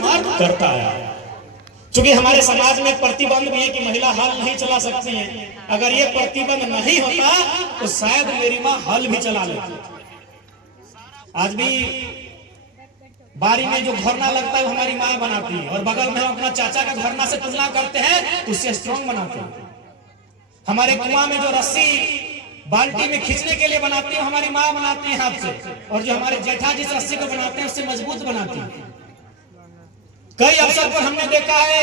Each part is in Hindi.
मर्द करता है। क्योंकि हमारे समाज में प्रतिबंध भी है कि महिला हल नहीं चला सकती है। अगर ये प्रतिबंध नहीं होता तो शायद मेरी माँ हल भी चला लेती। आज भी बारी में जो घरना लगता है वो हमारी माँ बनाती है, और बगल में हम अपना चाचा का घरना से तुलना करते हैं तो उससे स्ट्रॉन्ग बनाते हैं। हमारे कुआं में जो रस्सी बाल्टी में खींचने के लिए बनाती है हमारी माँ बनाती है हाथ से, और जो हमारे जेठा जिस रस्सी को बनाते हैं उससे मजबूत बनाती है। कई अवसर पर हमने देखा है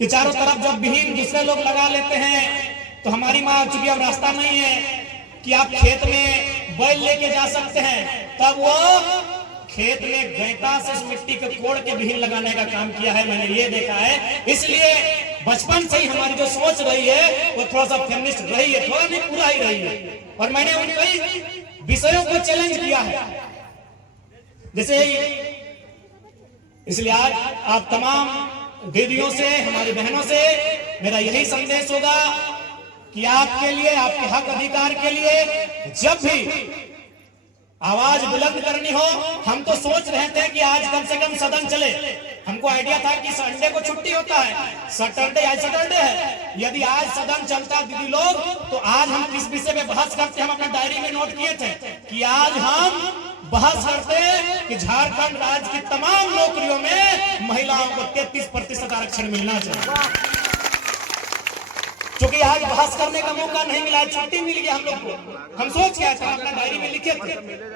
कि चारों तरफ जब विहीन दूसरे लोग लगा लेते हैं तो हमारी माँ, चूंकि अब रास्ता नहीं है कि आप खेत में बैल लेके जा सकते हैं, तब वो खेत में गैता से उस मिट्टी को कोड़ के विहीन लगाने का काम किया है। मैंने ये देखा है। इसलिए बचपन से ही हमारी जो सोच रही है वो थोड़ा सा फेमिनिस्ट रही है, थोड़ा नहीं पूरा ही रही है। और मैंने उन कई विषयों को चैलेंज किया है, जैसे इसलिए आज आप तमाम दीदियों से, हमारी बहनों से मेरा यही संदेश होगा कि आपके लिए, आपके हक अधिकार के लिए जब भी आवाज बुलंद करनी हो, हम तो सोच रहे थे कि आज कम से कम सदन चले। हमको आइडिया था कि संडे को छुट्टी होता है, सैटरडे आज सैटरडे है। यदि आज सदन चलता दीदी लोग तो आज हम किस विषय में बहस करते, हम अपने डायरी में नोट किए थे कि आज हम बहस करते कि झारखंड राज्य की तमाम नौकरियों में महिलाओं को 33% आरक्षण मिलना चाहिए। क्योंकि आज बहस करने का मौका नहीं मिला, छुट्टी मिल गया हम लोग को। हम सोच गए थे, अपना डायरी में लिखे थे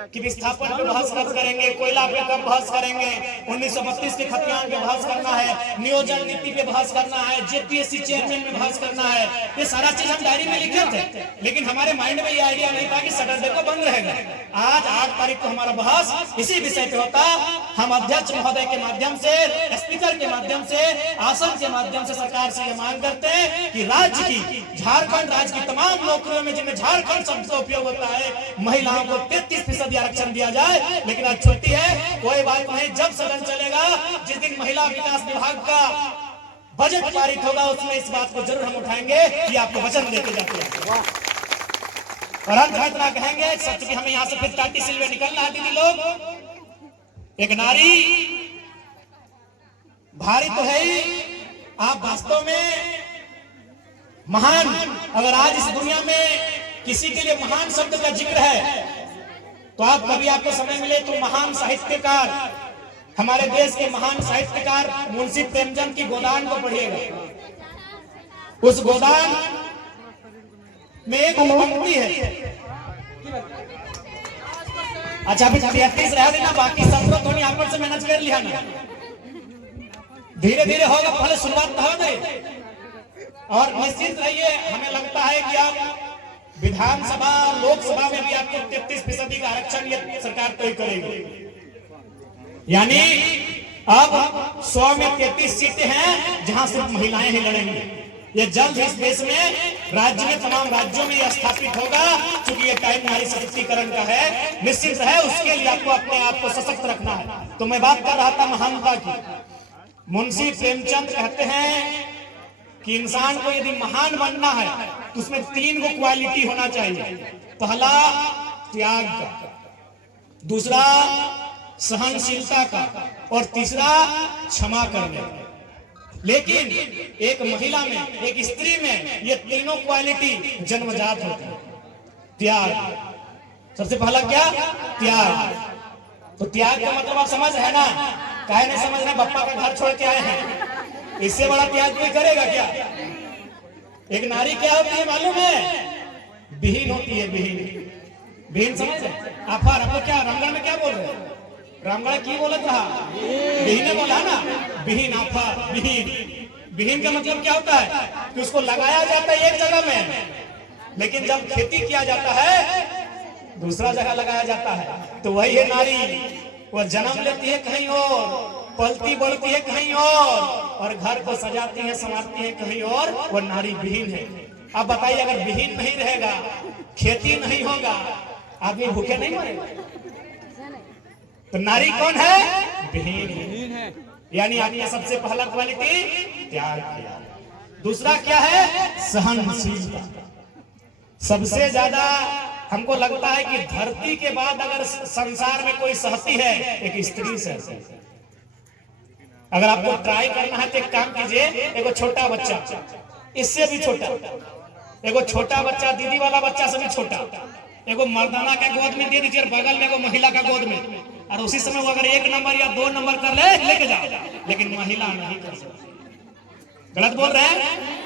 कि विस्थापन पे बहस कब करेंगे, कोयला पे कब बहस करेंगे, 1932 के खतियान पे बहस करना है, नियोजन नीति पे बहस करना है, जेपीएससी चेयरमैन में बहस करना है। ये सारा चीज हम डायरी में लिखे थे, लेकिन हमारे माइंड में ये आइडिया नहीं था कि सैटरडे को बंद रहेगा। आज 8 तारीख को हमारा बहस इसी विषय पे होता। हम अध्यक्ष महोदय के माध्यम से, स्पीकर के माध्यम से, आसन के माध्यम से सरकार से ये मांग करते हैं कि राज्य झारखंड राज्य की तमाम नौकरियों में जिनमें झारखंड शब्द का उपयोग होता है, महिलाओं को 33% आरक्षण दिया जाए। लेकिन आज छुट्टी है, कोई बात नहीं, जब सदन चलेगा, जिस दिन महिला विकास विभाग का बजट पारित होगा, उसमें इस बात को जरूर हम उठाएंगे कि आपको वचन देके जाते हैं। और अंत में इतना कहेंगे, सच की हमें यहाँ से फिर टाटी सिलवे निकलना है दीदी लोग। एक नारी भारी तो है ही, आप वास्तव में महान, अगर आज इस दुनिया में किसी के लिए महान शब्द का जिक्र है तो आप कभी आपको समय मिले तो महान साहित्यकार, हमारे देश के महान साहित्यकार मुंशी प्रेमचंद की गोदान को पढ़िएगा। उस गोदान में एक पंक्ति है, अच्छा अभी 36 रह देना, बाकी 17 तो आप से मैनेज कर लिया ना, धीरे धीरे होगा, पहले शुरुआत तो हो गई। और निश्चित रहिए, हमें लगता है कि आप विधानसभा लोकसभा में भी आपको 33% का आरक्षण ये सरकार तय करेगी। यानी अब 100 में 33 सीटें हैं जहां सिर्फ महिलाएं ही लड़ेंगी। ये जल्द इस देश में, राज्य में, तमाम राज्यों में यह स्थापित होगा। क्योंकि ये टाइम नारी सशक्तिकरण का है, निश्चित है, उसके लिए आपको अपने आप को सशक्त रखना है। तो मैं बात कर रहा था महानता की। मुंशी प्रेमचंद कहते हैं कि इंसान को यदि महान बनना है तो उसमें 3 गो क्वालिटी होना चाहिए। पहला त्याग का, दूसरा सहनशीलता का, और तीसरा क्षमा करने का। लेकिन एक महिला में, एक स्त्री में ये तीनों क्वालिटी जन्मजात होती है। त्याग सबसे पहला, क्या? त्याग। तो त्याग का मतलब आप समझ है ना? काहे नहीं समझ रहे? बप्पा का घर छोड़ के आए हैं, इससे बड़ा त्याग कोई करेगा क्या? एक नारी क्या होती है मालूम है? विहीन होती है, विहीन। विहीन समझ रहे? आपको क्या रामगढ़ में क्या बोल रहे? रामगढ़ की बोलत रहा, विहीन बोला ना, विहीन, आफा, विहीन। विहीन का मतलब क्या होता है कि उसको लगाया जाता है एक जगह में, लेकिन जब खेती किया जाता है दूसरा जगह लगाया जाता है। तो वही है नारी, वो जन्म लेती है कहीं और, पलती बढ़ती है कहीं और घर को सजाती है, संवारती है कहीं और। वो नारी विहीन है। अब बताइए, अगर विहीन नहीं रहेगा, खेती नहीं होगा, आदमी भूखे नहीं मरेगा। तो नारी कौन है? विहीन है। यानी आदमी सबसे पहला क्वालिटी त्याग किया। दूसरा क्या है? सहनशीलता। सबसे ज्यादा हमको लगता है कि धरती के बाद अगर संसार में कोई सहती है, एक स्त्री सहती है। अगर आपको ट्राई करना है तो एक काम कीजिए, एगो छोटा बच्चा, इससे भी छोटा, एगो छोटा बच्चा, दीदी वाला बच्चा से भी छोटा, एगो मर्दाना के गोद में दे दीजिए, बगल में एगो महिला का गोद में, और उसी समय वो अगर 1 नंबर या 2 नंबर कर ले लेके जाओ, लेकिन महिला नहीं कर सकती। गलत बोल रहे हैं?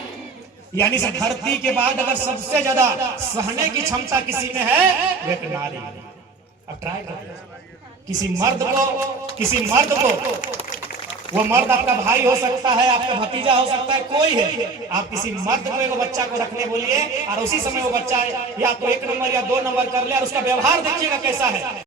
यानी से धरती के बाद अगर सबसे ज्यादा सहने की क्षमता किसी में है, वो एक नारी। अब ट्राई करें किसी मर्द को, वो मर्द आपका भाई हो सकता है, आपका भतीजा हो सकता है, कोई है, आप किसी मर्द को एगो बच्चा को रखने बोलिए, और उसी समय वो बच्चा या तो 1 नंबर या 2 नंबर कर ले, और उसका व्यवहार देखिएगा कैसा है।